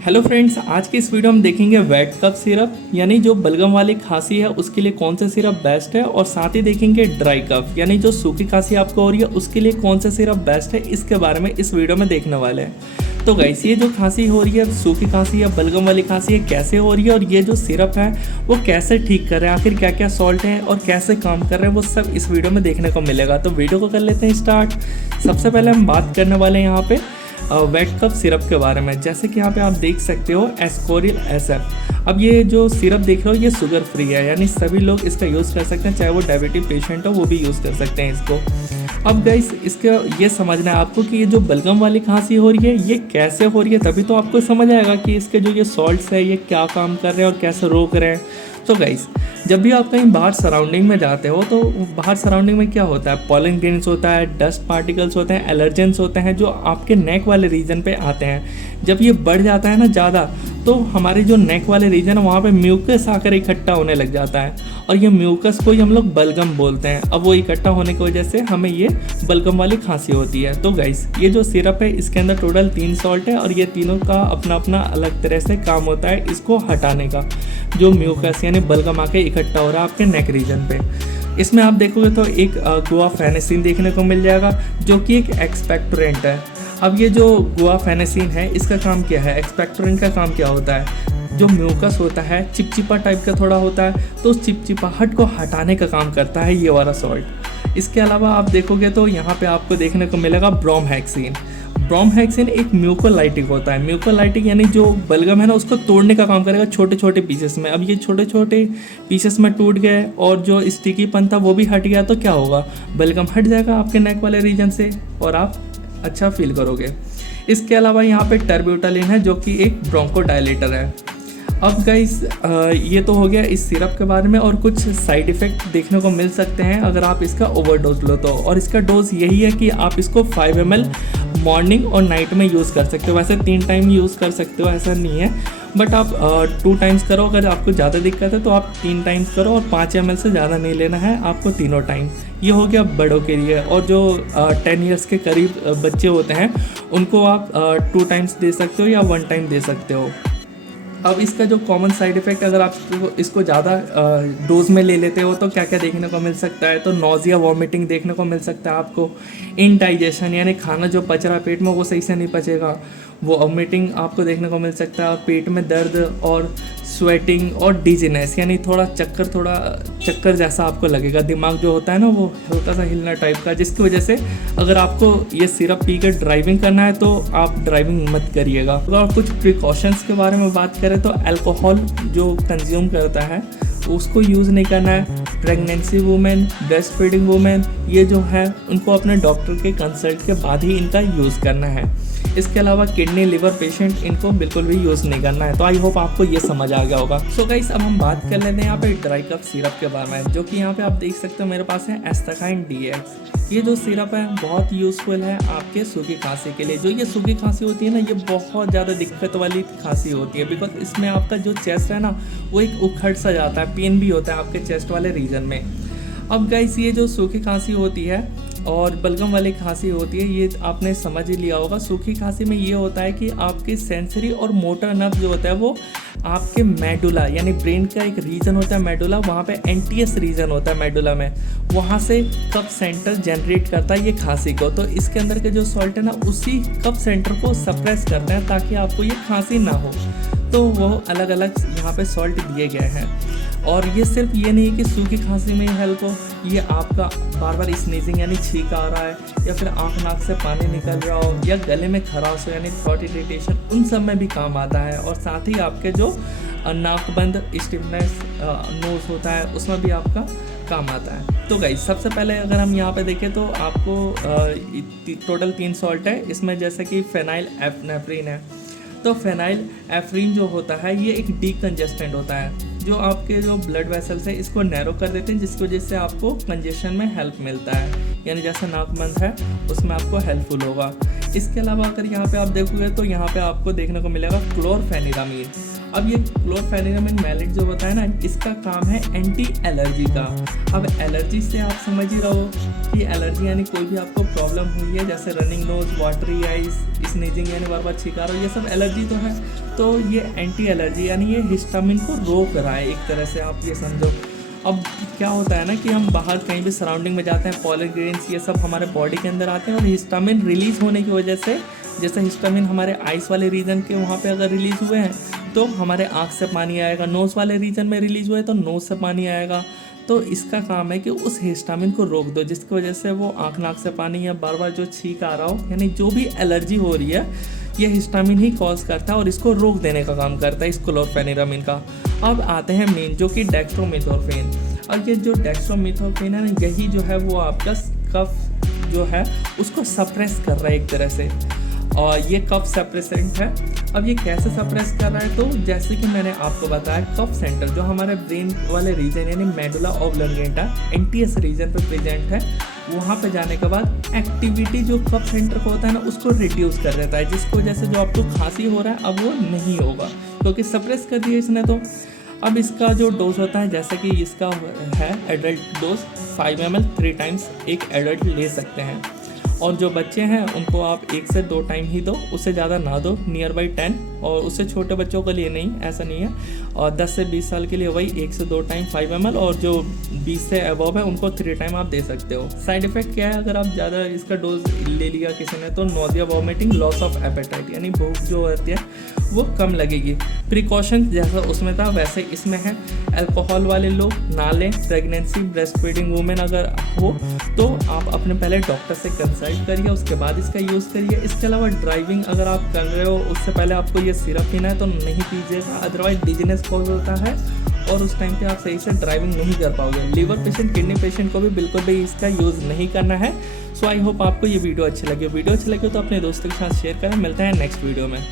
Hello friends, आज की इस वीडियो में देखेंगे वेट कफ सिरप यानी जो बलगम वाली खांसी है उसके लिए कौन सा सिरप बेस्ट है, और साथ ही देखेंगे ड्राई कफ यानी जो सूखी खांसी आपको हो रही है उसके लिए कौन सा सिरप बेस्ट है। इसके बारे में इस वीडियो में देखने वाले हैं। तो गाइस, ये जो खांसी हो रही है, सूखी खांसी या बलगम वाली खांसी है, कैसे हो रही है और ये जो सिरप है वो कैसे ठीक कर रहे हैं, आखिर क्या क्या सॉल्ट हैं और कैसे काम कर रहे हैं, वो सब इस वीडियो में देखने को मिलेगा। तो वीडियो को कर लेते हैं स्टार्ट। सबसे पहले हम बात करने वाले हैं यहाँ पे वेट कफ सिरप के बारे में। जैसे कि यहाँ पे आप देख सकते हो एस्कोरिल SF। अब ये जो सिरप देख रहे हो ये शुगर फ्री है, यानी सभी लोग इसका यूज़ कर सकते हैं, चाहे वो डायबिटिक पेशेंट हो वो भी यूज़ कर सकते हैं इसको। अब गाइस, इसका ये समझना है आपको कि ये जो बलगम वाली खांसी हो रही है ये कैसे हो रही है, तभी तो आपको समझ आएगा कि इसके जो ये सॉल्ट्स है ये क्या काम कर रहे हैं और कैसे रोक रहे हैं। तो गाइस, जब भी आप कहीं बाहर सराउंडिंग में जाते हो तो बाहर सराउंडिंग में क्या होता है, पॉलन ग्रेन्स होता है, डस्ट पार्टिकल्स होते हैं, एलर्जेंस होते हैं जो आपके नेक वाले रीजन पे आते हैं। जब ये बढ़ जाता है ना ज़्यादा, तो हमारे जो नेक वाले रीजन है वहाँ पे म्यूकस आकर इकट्ठा होने लग जाता है, और ये म्यूकस को ही हम लोग बलगम बोलते हैं। अब वो इकट्ठा होने की वजह से हमें ये बलगम वाली खांसी होती है। तो गाइस, ये जो सिरप है इसके अंदर टोटल 3 सॉल्ट है, और ये तीनों का अपना अपना अलग तरह से काम होता है इसको हटाने का, जो म्यूकस यानी बलगम आके इकट्ठा हो रहा है आपके नेक रीजन पे। इसमें आप देखोगे तो एक गुआफेनेसिन देखने को मिल जाएगा जो कि एक एक्सपेक्टोरेंट है। अब ये जो गुआफेनेसिन है इसका काम क्या है, एक्सपेक्टोरेंट का काम क्या होता है, जो म्यूकस होता है चिपचिपा टाइप का थोड़ा होता है, तो उस चिपचिपाहट को हटाने का काम करता है ये वाला सॉल्ट। इसके अलावा आप देखोगे तो यहाँ पे आपको देखने को मिलेगा ब्रोमहेक्सिन। ब्रोमहेक्सिन एक म्यूकोलाइटिक होता है। म्यूकोलाइटिक यानी जो बलगम है ना उसको तोड़ने का काम करेगा छोटे छोटे पीसेस में। अब ये छोटे छोटे पीसेस में टूट गए और जो स्टिकीपन था वो भी हट गया, तो क्या होगा, बलगम हट जाएगा आपके नेक वाले रीजन से और आप अच्छा फील करोगे। इसके अलावा यहाँ पे टर्ब्यूटालिन है जो कि एक ब्रोंकोडायलेटर है। अब गाइस, ये तो हो गया इस सिरप के बारे में, और कुछ साइड इफ़ेक्ट देखने को मिल सकते हैं अगर आप इसका ओवरडोज लो तो। और इसका डोज यही है कि आप इसको 5 ml मॉर्निंग और नाइट में यूज़ कर सकते हो। वैसे 3 टाइम यूज़ कर सकते हो, ऐसा नहीं है, बट आप 2 टाइम्स करो। अगर आपको ज़्यादा दिक्कत है तो आप 3 टाइम्स करो, और 5 ml से ज़्यादा नहीं लेना है आपको तीनों टाइम। ये हो गया बड़ों के लिए, और जो 10 ईयर्स के करीब बच्चे होते हैं उनको आप 2 टाइम्स दे सकते हो या 1 टाइम दे सकते हो। अब इसका जो कॉमन साइड इफ़ेक्ट, अगर आप इसको ज़्यादा डोज में ले लेते हो तो क्या क्या देखने को मिल सकता है, तो नोज़िया, वॉमिटिंग देखने को मिल सकता है आपको। इनडाइजेशन यानी खाना जो पच रहा है पेट में वो सही से नहीं पचेगा, वो वॉमिटिंग आपको देखने को मिल सकता है। पेट में दर्द और स्वेटिंग और डिजीनेस यानी थोड़ा चक्कर जैसा आपको लगेगा। दिमाग जो होता है ना वो हल्का सा हिलना टाइप का, जिसकी वजह से अगर आपको ये सिरप पी कर ड्राइविंग करना है तो आप ड्राइविंग मत करिएगा। अगर कुछ प्रिकॉशंस के बारे में बात करें तो अल्कोहल जो कंज्यूम करता है उसको यूज़ नहीं करना है। Pregnancy women, breast feeding women, ये जो है उनको अपने डॉक्टर के कंसल्ट के बाद ही इनका यूज़ करना है। इसके अलावा किडनी, लिवर पेशेंट इनको बिल्कुल भी यूज़ नहीं करना है। तो आई होप आपको ये समझ आ गया होगा। सो गाइस, अब हम बात कर लेते हैं यहाँ पे ड्राई कफ सिरप के बारे में, जो कि यहाँ पे आप देख सकते हो मेरे पास है एस्टाकाइन DX। ये जो सिरप है बहुत यूज़फुल है आपके सूखी खांसी के लिए। जो ये सूखी खांसी होती है ना, ये बहुत ज़्यादा दिक्कत वाली खांसी होती है, बिकॉज इसमें आपका जो चेस्ट है ना वो एक उखड़ सा जाता है, पेन भी होता है आपके चेस्ट वाले रीजन में। अब गाइस, ये जो सूखी खांसी होती है और बलगम वाली खांसी होती है ये आपने समझ ही लिया होगा। सूखी खांसी में ये होता है कि आपकी सेंसरी और मोटर नर्व जो होता है वो आपके मेडुला यानी ब्रेन का एक रीजन होता है मेडुला, वहाँ पे NTS रीजन होता है मेडुला में, वहाँ से कफ सेंटर जनरेट करता है ये खांसी को। तो इसके अंदर के जो सॉल्ट है ना उसी कफ सेंटर को सप्रेस करते हैं ताकि आपको ये खांसी ना हो। तो वो अलग अलग यहाँ पे सॉल्ट दिए गए हैं। और ये सिर्फ ये नहीं कि सूखी खांसी में ही हेल्प हो, ये आपका बार बार स्नीजिंग यानी छींक आ रहा है, या फिर आँख नाक से पानी निकल रहा हो, या गले में खराश हो यानी थ्रोट इरिटेशन, उन सब में भी काम आता है। और साथ ही आपके जो नाकबंद, स्टिफनेस, नोज होता है उसमें भी आपका काम आता है। तो गाइस, सबसे पहले अगर हम यहाँ पे देखें तो आपको टोटल 3 सॉल्ट है इसमें, जैसे कि फेनाइल एफनेफ्रिन है। तो फेनाइल एफ्रीन जो होता है ये एक डीकंजेस्टेंट होता है, जो आपके जो ब्लड वेसल्स है इसको नैरो कर देते हैं, जिसकी वजह से आपको कंजेशन में हेल्प मिलता है, यानी जैसा नाक बंद है उसमें आपको हेल्पफुल होगा। इसके अलावा अगर यहाँ पे आप देखोगे तो यहाँ पे आपको देखने को मिलेगा क्लोरफेनिरामीन। अब ये क्लोरफेनिरामिन मैलेट जो होता है ना, इसका काम है एंटी एलर्जी का। अब एलर्जी से आप समझ ही रहो कि एलर्जी यानी कोई भी आपको प्रॉब्लम हुई है, जैसे running nose, watery eyes, sneezing यानी बार बार छिका रहा हो, ये सब एलर्जी तो है। तो ये एंटी एलर्जी यानी ये हिस्टामिन को रोक रहा है, एक तरह से आप ये समझो। अब क्या होता है ना कि हम बाहर कहीं भी सराउंडिंग में जाते हैं, पॉलन ग्रेन्स ये सब हमारे बॉडी के अंदर आते हैं, और हिस्टामिन रिलीज़ होने की वजह से, जैसे हिस्टामिन हमारे आइस वाले रीजन के वहाँ पे अगर रिलीज़ हुए हैं तो हमारे आँख से पानी आएगा, नोज़ वाले रीजन में रिलीज़ हुए तो नोज़ से पानी आएगा। तो इसका काम है कि उस हिस्टामिन को रोक दो, जिसकी वजह से वो आँख नाक से पानी या बार बार जो छींक आ रहा हो, यानी जो भी एलर्जी हो रही है, ये हिस्टामिन ही कॉज करता है और इसको रोक देने का काम करता है इस क्लोरफेनिरामिन का। अब आते हैं मेन, जो कि डेक्स्ट्रोमेथोर्फेन। और ये जो डेक्स्ट्रोमेथोर्फेन है ना, यही जो है वो आपका कफ जो है उसको सप्रेस कर रहा है एक तरह से, और ये कफ सप्रेसेंट है। अब ये कैसे सप्रेस कर रहा है, तो जैसे कि मैंने आपको बताया, कफ सेंटर जो हमारे ब्रेन वाले रीजन यानी मेडुला ऑब्लंगेटा एंटीएस रीजन पे प्रेजेंट है, वहाँ पे जाने के बाद एक्टिविटी जो कफ सेंटर को होता है ना, उसको रिड्यूस कर देता है, जिसकी वजह से जो आपको खांसी हो रहा है अब वो नहीं होगा, क्योंकि सप्रेस कर दिया इसने। तो अब इसका जो डोज होता है, जैसे कि इसका है एडल्ट डोज 5 ml 3 टाइम्स एक एडल्ट ले सकते हैं, और जो बच्चे हैं उनको आप 1 से 2 टाइम ही दो, उससे ज़्यादा ना दो, नियर बाई 10, और उससे छोटे बच्चों के लिए नहीं, ऐसा नहीं है। और 10 से 20 साल के लिए वही 1 से 2 टाइम 5 ml, और जो 20 से अबव है उनको 3 टाइम आप दे सकते हो। साइड इफेक्ट क्या है, अगर आप ज़्यादा इसका डोज ले लिया किसी ने, तो nausea, vomiting, loss of appetite यानी भूख जो होती है वो कम लगेगी। प्रिकॉशन जैसा उसमें था वैसे इसमें है। अल्कोहल वाले लोग ना लें, प्रेगनेंसी, ब्रेस्ट फीडिंग वुमेन अगर हो तो आप अपने पहले डॉक्टर से कंसल्ट करिए, उसके बाद इसका यूज़ करिए। इसके अलावा ड्राइविंग अगर आप कर रहे हो उससे पहले आपको ये सिरप पीना है तो नहीं पीजिएगा, अदरवाइज डिजीनेस कॉज होता है और उस टाइम पे आप सही से ड्राइविंग नहीं कर पाओगे। लीवर पेशेंट, किडनी पेशेंट को भी बिल्कुल भी इसका यूज़ नहीं करना है। सो आई होप आपको ये वीडियो अच्छी लगी। वीडियो अच्छी लगी तो अपने दोस्तों के साथ शेयर करें। मिलते हैं नेक्स्ट वीडियो में।